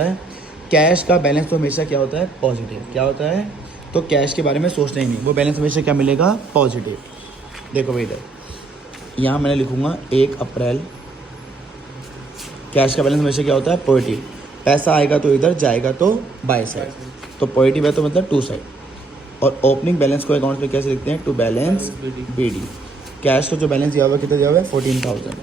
है कैश का बैलेंस तो हमेशा क्या होता है, पॉजिटिव। क्या होता है, तो कैश के बारे में सोचना ही नहीं, वो बैलेंस हमेशा क्या मिलेगा, पॉजिटिव। देखो भाई इधर यहाँ मैंने लिखूँगा 1 अप्रैल, कैश का बैलेंस हमेशा क्या होता है, पॉजिटिव। पैसा आएगा तो इधर, जाएगा तो बाय साइड, तो पॉजिटिव है तो मतलब टू साइड। और ओपनिंग बैलेंस को अकाउंट में कैसे लिखते हैं, टू बैलेंस BD। कैश का जो बैलेंस दिया हुआ है कितना दिया हुआ है, 14,000।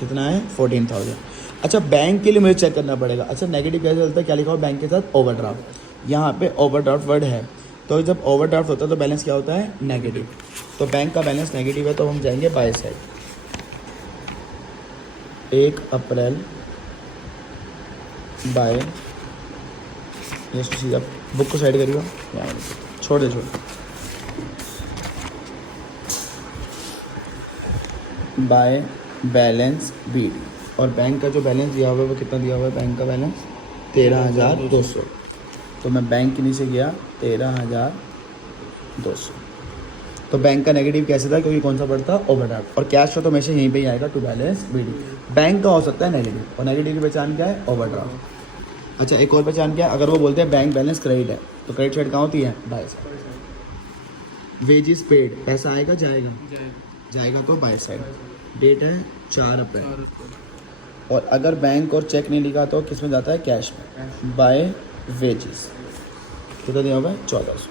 कितना है, 14,000। अच्छा बैंक के लिए मुझे चेक करना पड़ेगा। अच्छा नेगेटिव कैसे चलता है, क्या लिखा हुआ बैंक के साथ, ओवरड्राफ्ट। यहाँ पे ओवरड्राफ्ट वर्ड है, तो जब ओवरड्राफ्ट होता है तो बैलेंस क्या होता है, नेगेटिव। तो बैंक का बैलेंस नेगेटिव है तो हम जाएंगे बाय साइड। 1 अप्रैल बाय, ये सीधा बुक को साइड करिए, छोड़ दे बाय बैलेंस BD। और बैंक का जो बैलेंस दिया हुआ है वो कितना दिया हुआ है, बैंक का बैलेंस 13,200। तो मैं बैंक के नीचे गया 13,200। तो बैंक का नेगेटिव कैसे था, क्योंकि कौन सा पड़ता, ओवरड्राफ्ट। और कैश का तो हमेशा यहीं पे ही आएगा, टू बैलेंस BD। बैंक का हो सकता है नेगेटिव, और नेगेटिव की पहचान क्या है, ओवरड्राफ्ट। अच्छा एक और पहचान क्या है, अगर वो बोलते हैं बैंक बैलेंस क्रेडिट है, तो क्रेडिट साइड कहाँ होती है, बाय साइड। वेजेस पेड, पैसा आएगा जाएगा, जाएगा तो बाय साइड। डेट है 4 अप्रैल। और अगर बैंक और चेक नहीं लिखा तो किस में जाता है, कैश में, बाय वेजेस। कितना दिया हुआ है, 1400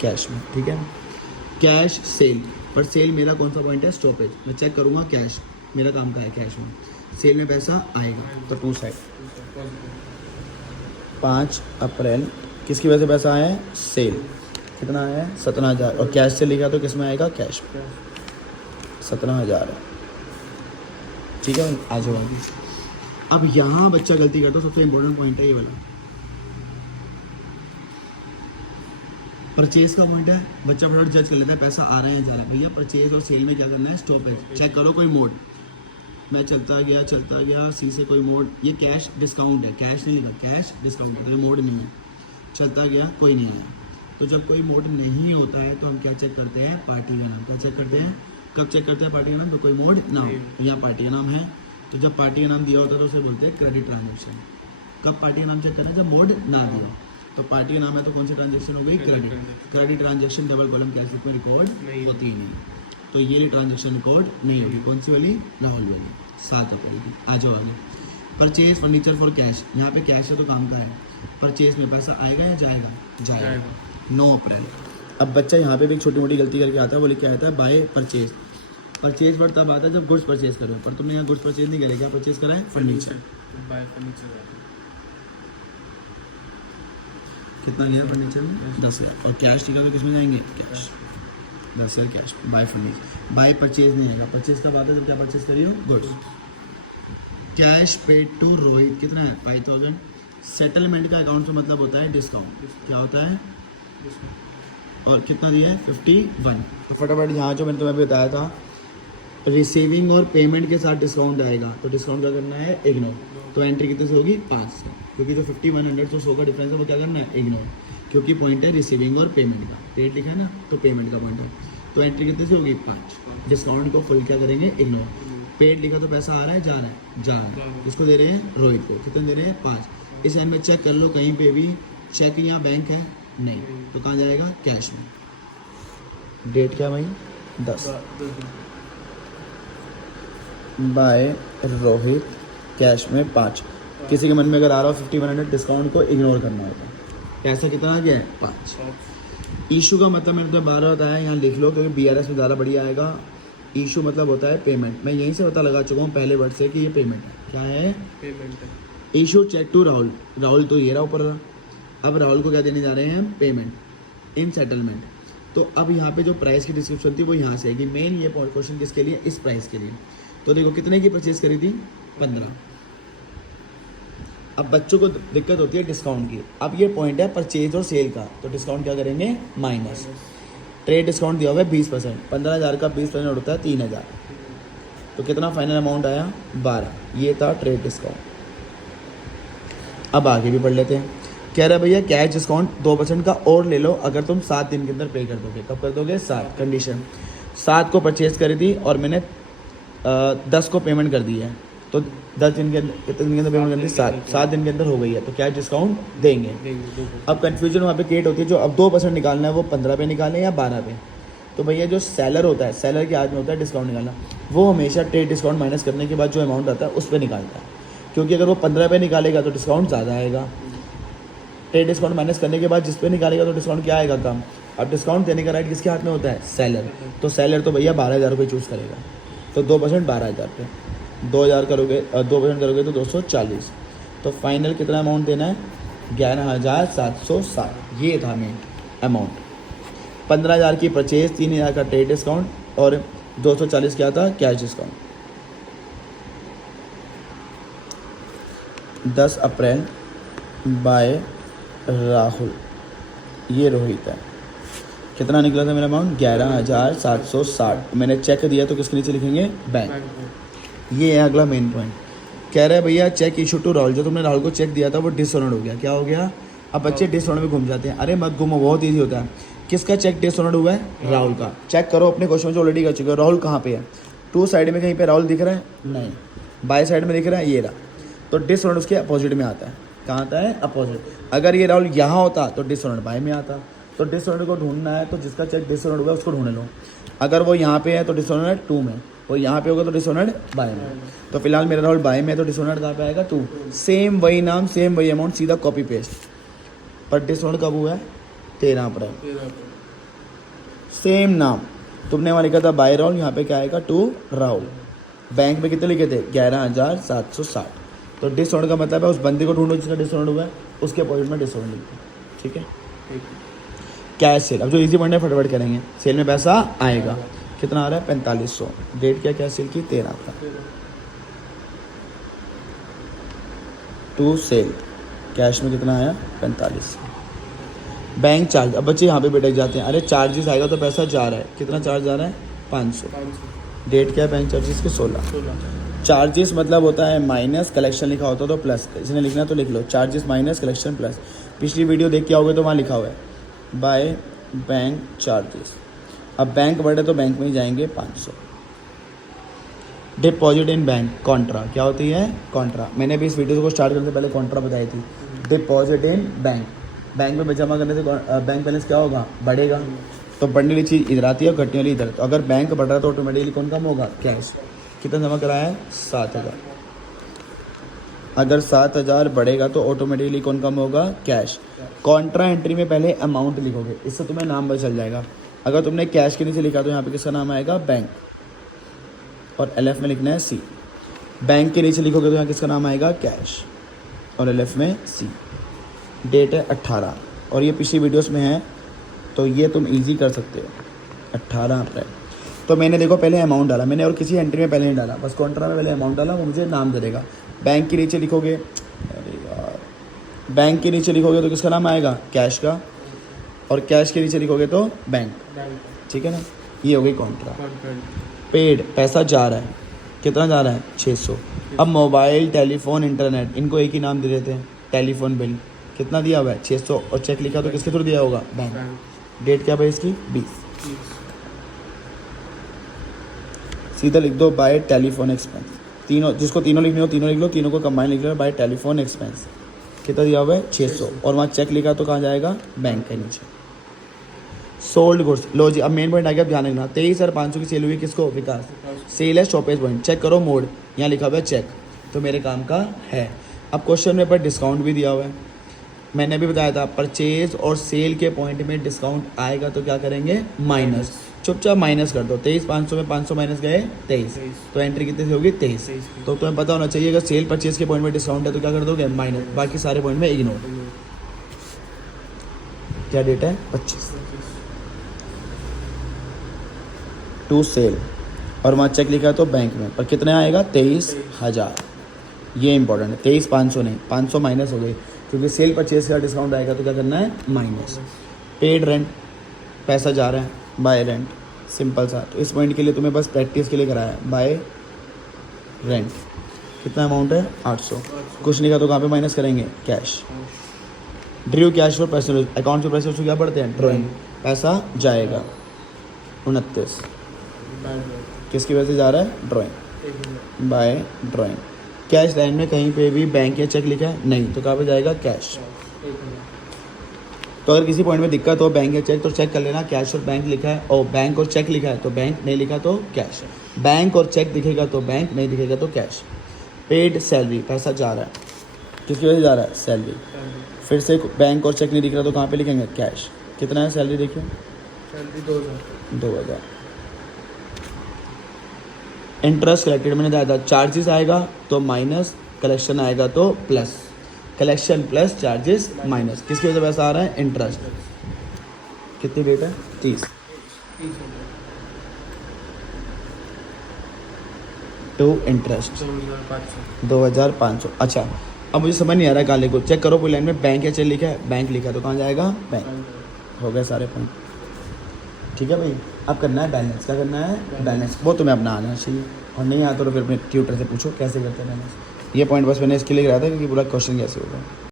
कैश में, ठीक है। कैश सेल, पर सेल मेरा कौन सा पॉइंट है, स्टॉपेज। मैं चेक करूँगा कैश, मेरा काम का है कैश में। सेल में पैसा आएगा तो टू साइड। 5 अप्रैल किसकी वजह से पैसा आया है, सेल। कितना आया है, 17,000। और कैश से लिखा तो किस में आएगा, कैश में, 17,000 है, ठीक है। आ जाओ आगे। अब यहाँ बच्चा गलती करता है, सबसे इंपॉर्टेंट पॉइंट है ये वाला, परचेज का पॉइंट है। बच्चा फटाफट जज कर लेता है पैसा आ रहा है या जा रहा है। भैया परचेज और सेल में क्या करना है, स्टॉपेज। चेक करो कोई मोड, मैं चलता गया सी से कोई मोड, ये कैश डिस्काउंट है, कैश नहीं लिखा, कैश डिस्काउंट है, मोड नहीं है। चलता गया कोई नहीं है, तो जब कोई मोड नहीं होता है तो हम क्या चेक करते हैं, पार्टी का नाम। क्या चेक करते हैं, कब चेक करते हैं पार्टी का नाम, तो कोई मोड ना हो, तो यहाँ पार्टी का नाम है। तो जब पार्टी का नाम दिया होता है तो उसे बोलते हैं क्रेडिट ट्रांजेक्शन। कब पार्टी का नाम चेक करना है, जब मोड ना दिया, तो पार्टी का नाम है तो कौन सी ट्रांजेक्शन हो गई, credit. Credit transaction double column cash book में रिकॉर्ड होती ही नहीं, तो ये ट्रांजेक्शन रिकॉर्ड नहीं होगी। कौन सी वाली, राहुल वाली, 7 पड़ेगी। आ जाओ आगे। परचेज फर्नीचर फॉर कैश, यहाँ पे कैश है तो काम का है। परचेज में पैसा आएगा या जाएगा, जाएगा। 9 अप्रैल। अब बच्चा यहाँ पे भी एक छोटी मोटी गलती करके आता है, वो लिख के आता है बाय परचेज। परचेज वर्ड तब आता है जब गुड्स परचेज करो, पर तुमने यहाँ गुड्स परचेज नहीं करे, क्या परचेज करा है, फर्नीचर। बाय फर्नीचर कितना गया फर्नीचर में, 10,000। और कैश लिखा तो किस में जाएंगे, cash, 10,000 cash, bye furniture. By purchase नहीं आएगा, परचेज कब आता है, जब क्या परचेज करी हो, goods. Cash paid to Rohit, कितना है, 5,000। सेटलमेंट का अकाउंट से मतलब होता है डिस्काउंट, क्या होता है, और कितना दिया है, 51। तो फटाफट यहाँ जो मैंने तुम्हें बताया था, रिसीविंग और पेमेंट के साथ डिस्काउंट आएगा, तो डिस्काउंट क्या करना है, इग्नोर। तो एंट्री कितने से होगी, 5 से, क्योंकि जो 5100 से 100 का डिफरेंस है वो क्या करना है, इग्नोर। क्योंकि पॉइंट है रिसीविंग और पेमेंट का, पेड लिखा है ना, तो पेमेंट का पॉइंट है। तो एंट्री कितने से होगी, 5। डिस्काउंट को फुल क्या करेंगे, इग्नोर। पेड लिखा तो पैसा आ रहा है, जा रहा है, जा रहा है। इसको दे रहे हैं रोहित को, कितने दे रहे हैं, 5। इस एंड में चेक कर लो कहीं पे भी चेक या बैंक है, नहीं, तो कहाँ जाएगा, कैश में। डेट क्या भाई, 10। बाय रोहित, कैश में 5। किसी के मन में अगर आ रहा हो 5100, डिस्काउंट को इग्नोर करना होता है। पैसा कितना आ गया है, 5। इशू का मतलब मैंने तो 12 बताया, यहाँ लिख लो क्योंकि BRS में ज़्यादा बढ़िया आएगा। इशू मतलब होता है पेमेंट। मैं यहीं से पता लगा चुका हूँ पहले वर्ड से कि ये पेमेंट है। क्या है, पेमेंट है। Issue cheque to Rahul, Rahul तो ये रहा ऊपर रहा। अब राहुल को क्या देने जा रहे हैं, पेमेंट इन सेटलमेंट। तो अब यहाँ पे जो प्राइस की डिस्क्रिप्शन थी वो यहाँ से आएगी। मेन ये क्वेश्चन किसके लिए, इस प्राइस के लिए। तो देखो कितने की परचेज करी थी, 15। अब बच्चों को दिक्कत होती है डिस्काउंट की। अब ये पॉइंट है परचेज और सेल का, तो डिस्काउंट क्या करेंगे, माइनस। ट्रेड डिस्काउंट दिया हुआ है 20%, 15,000 का 20% होता है 3,000। तो कितना फाइनल अमाउंट आया, 12। ये था ट्रेड डिस्काउंट। अब आगे भी पढ़ लेते हैं। कह रहा है भैया कैश डिस्काउंट 2% का और ले लो अगर तुम 7 दिन के अंदर पे कर दोगे। कब कर दोगे, 7। कंडीशन, 7 को परचेज करी थी और मैंने 10 को पेमेंट कर दी है, तो 10 दिन के अंदर, कितने दिन के अंदर पेमेंट कर दी? 7 दिन के अंदर हो गई है, तो कैश डिस्काउंट देंगे। देंगे 2%। अब कन्फ्यूजन वहाँ पे क्रिएट होती है, जो अब 2% निकालना है वो 15 पे निकालें या 12 पे। तो भैया जो सेलर होता है, सेलर के हाथ में होता है डिस्काउंट निकालना, वो हमेशा ट्रेड डिस्काउंट माइनस करने के बाद जो अमाउंट आता है उस पर निकालता है, क्योंकि अगर वो 15 पे निकालेगा तो डिस्काउंट ज़्यादा आएगा, ट्रेड डिस्काउंट माइनस करने के बाद जिस पे निकालेगा तो डिस्काउंट क्या आएगा? कम। अब डिस्काउंट देने का राइट किसके हाथ में होता है? सेलर। तो सेलर तो भैया 12,000 को चूज़ करेगा, तो 2% 12,000 पे 2,000 करोगे, 2% करोगे तो 240। तो फाइनल कितना अमाउंट देना है? 11,760। ये था मेन अमाउंट। 15,000 की परचेज, 3,000 का ट्रेड डिस्काउंट और 240 क्या था? Cash discount. 10 अप्रैल बाय राहुल, ये रोहित है। कितना निकला था मेरा अमाउंट? 11,760। मैंने चेक दिया तो किसके नीचे लिखेंगे? बैंक। ये है अगला मेन पॉइंट। कह रहा है भैया चेक इशू टू राहुल, जो तुमने राहुल को चेक दिया था वो डिसऑनर्ड हो गया। क्या हो गया? अब बच्चे डिसऑनर्ड में घूम जाते हैं। अरे मत घूमो, बहुत ईजी होता है। किसका चेक डिसऑनर्ड हुआ है? राहुल का। चेक करो अपने क्वेश्चन जो ऑलरेडी कर चुके हो। राहुल कहाँ पे है? टू साइड में कहीं पे राहुल दिख रहा है? नहीं। बाय साइड में दिख रहा है? ये रहा। तो डिसऑनर्ड उसके अपोजिट में आता है। कहाँ आता है? अपोजिट। अगर ये राहुल यहाँ होता तो डिसऑनर्ड बाय में आता। तो डिसऑनर्ड को ढूंढना है, तो जिसका चेक डिसऑनर्ड हुआ है उसको ढूंढ लो। अगर वो यहाँ पे है तो डिसऑनर्ड 2 में, वो यहाँ पे होगा तो डिसऑनर्ड बाय में। तो फिलहाल मेरा राहुल बाय में है, तो डिसऑनर्ड कहाँ पे आएगा? 2। सेम वही नाम, सेम वही अमाउंट, सीधा कॉपी पेस्ट। पर डिसऑनर्ड कब हुआ है? 13 अप्रैल। सेम नाम, तुमने वहाँ लिखा था बाय राहुल, यहाँ पे क्या आएगा? 2 राहुल। बैंक में कितने लिखे थे? 11,760। तो डिसऑनर्ड का मतलब है उस बंदे को ढूंढो जिसका डिसऑनर्ड हुआ है, उसके अपोजिट में डिसऑनर्ड लिखो। ठीक है। कैश सेल, अब जो इजी पॉइंट है फटाफट करेंगे। सेल में पैसा आएगा, कितना आ रहा है? 4500। डेट क्या कैश सेल की? 13 अप्रैल। टू सेल, कैश में कितना आया? 4500। बैंक चार्ज, अब बच्चे यहाँ पे बैठ जाते हैं, अरे चार्जेस आएगा तो पैसा जा रहा है, कितना चार्ज आ रहा है? 500। डेट क्या है बैंक चार्जेस की? 16। चार्जेस मतलब होता है माइनस, कलेक्शन लिखा होता है तो प्लस, इसने लिखना तो लिख लो, चार्जेस माइनस कलेक्शन प्लस। पिछली वीडियो देख के आओगे तो वहाँ लिखा हुआ है बाय बैंक चार्जेस। अब बैंक बढ़े तो बैंक में ही जाएंगे 500। डिपॉजिट इन बैंक, कॉन्ट्रा, क्या होती है? कॉन्ट्रा। मैंने भी इस वीडियो को स्टार्ट करने से पहले कॉन्ट्रा बताई थी। डिपॉजिट इन बैंक, बैंक में जमा करने से बैंक बैलेंस क्या होगा? बढ़ेगा। तो बढ़ने वाली चीज़ इधर आती है और घटने वाली इधर। तो अगर बैंक बढ़ रहा है तो ऑटोमेटिकली कौन कम होगा? कैश। कितना जमा कराया है? 7,000। अगर 7,000 बढ़ेगा तो ऑटोमेटिकली कौन कम होगा? कैश। कॉन्ट्रा एंट्री में पहले अमाउंट लिखोगे, इससे तुम्हें नाम पता चल जाएगा। अगर तुमने कैश के नीचे लिखा तो यहाँ पे किसका नाम आएगा? बैंक, और LF में लिखना है C। बैंक के नीचे लिखोगे तो यहाँ किसका नाम आएगा? कैश, और LF में C। डेट है 18, और ये पिछली वीडियोस में है, तो ये तुम इजी कर सकते हो। 18 अप्रैल। तो मैंने देखो पहले अमाउंट डाला मैंने, और किसी एंट्री में पहले नहीं डाला, बस कॉन्ट्रा में पहले अमाउंट डाला, वो मुझे नाम दे देगा। बैंक के नीचे लिखोगे, अरे यार, बैंक के नीचे लिखोगे तो किसका नाम आएगा? कैश का, और कैश के नीचे लिखोगे तो बैंक। ठीक है ना, ये हो गई कॉन्ट्रा। पेड, पैसा जा रहा है, कितना जा रहा है? 600। अब मोबाइल, टेलीफोन, इंटरनेट, इनको एक ही नाम दे देते हैं, टेलीफोन बिल। कितना दिया हुआ है? 600, और चेक लिखा तो किसके थ्रू दिया होगा? बैंक। डेट क्या भाई इसकी? 20। सीधा लिख दो बाय टेलीफोन एक्सपेंस। तीनों, जिसको तीनों लिखने हो तीनों लिख लो, तीनों को कंबाइन लिख लो, बाय टेलीफोन एक्सपेंस। कितना दिया हुआ है? 600, और वहाँ चेक लिखा तो कहाँ जाएगा? बैंक के नीचे। सोल्ड गुड्स, लो जी, अब मेन पॉइंट आ गया, ध्यान रखना। 23,500 की सेल हुई, किसको? विकास। सेल है स्टॉपेज पॉइंट, चेक करो मोड, यहाँ लिखा हुआ है चेक, तो मेरे काम का है। अब क्वेश्चन में पर डिस्काउंट भी दिया हुआ है, मैंने भी बताया था परचेज और सेल के पॉइंट में डिस्काउंट आएगा तो क्या करेंगे? माइनस। चुपचाप माइनस कर दो। 23,500 में 500 माइनस गए 23, तो एंट्री कितनी सी होगी? 23। तो तुम्हें पता होना चाहिए अगर सेल परचेज के पॉइंट में डिस्काउंट है तो क्या कर दोगे? माइनस, बाकी सारे पॉइंट में इग्नोर। क्या डेट है? 25। टू सेल, और वहाँ चेक लिखा है तो बैंक में, पर कितने आएगा? 23,000। ये इंपॉर्टेंट है, 23,500 नहीं, 500 माइनस हो गई, क्योंकि सेल परचेज का डिस्काउंट आएगा तो क्या करना है? माइनस। पेड रेंट, पैसा जा रहा है, बाय रेंट, सिंपल सा। तो इस पॉइंट के लिए तुम्हें बस प्रैक्टिस के लिए कराया है, बाय रेंट। कितना अमाउंट है? 800। कुछ नहीं का तो कहाँ पे माइनस करेंगे? Cash. Drew cash for personal account, से पैसे क्या बढ़ते हैं? ड्रॉइंग, पैसा जाएगा 29। किसकी वजह से जा रहा है? Drawing. By drawing. Cash line में कहीं पे भी बैंक या चेक लिखा है नहीं, तो कहाँ पे जाएगा कैश। 1000 तो अगर किसी पॉइंट में दिक्कत हो बैंक या चेक तो चेक कर लेना, कैश और बैंक लिखा है और बैंक और चेक लिखा है तो बैंक, नहीं लिखा तो कैश। बैंक और चेक दिखेगा तो बैंक, नहीं दिखेगा तो कैश। पेड सैलरी, पैसा जा रहा है, किसकी वजह से जा रहा है, सैलरी। फिर से बैंक और चेक नहीं दिख रहा तो कहाँ पे लिखेंगे, कैश। कितना है सैलरी देखिए, सैलरी 2000 2000। इंटरेस्ट कलेक्टेड मैंने दिया था, चार्जेस आएगा तो माइनस, कलेक्शन आएगा तो plus. Collection plus charges minus, किसकी वजह से पैसा आ रहा है, इंटरेस्ट। कितनी डेट है, 30 टू इंटरेस्ट 2500 2500। अच्छा अब मुझे समझ नहीं आ रहा है काले को, चेक करो कोई लाइन में बैंक या चेक लिखा है, बैंक लिखा है तो कहाँ जाएगा, बैंक। हो गए सारे पॉइंट, ठीक है भाई। अब करना है बैलेंस, क्या करना है, बैलेंस। वो तुम्हें अपना आना चाहिए, और नहीं आता तो फिर अपने ट्यूटर से पूछो कैसे करते हैं बैलेंस। ये पॉइंट बस मैंने इसके लिए कराया था क्योंकि पूरा क्वेश्चन कैसे होगा।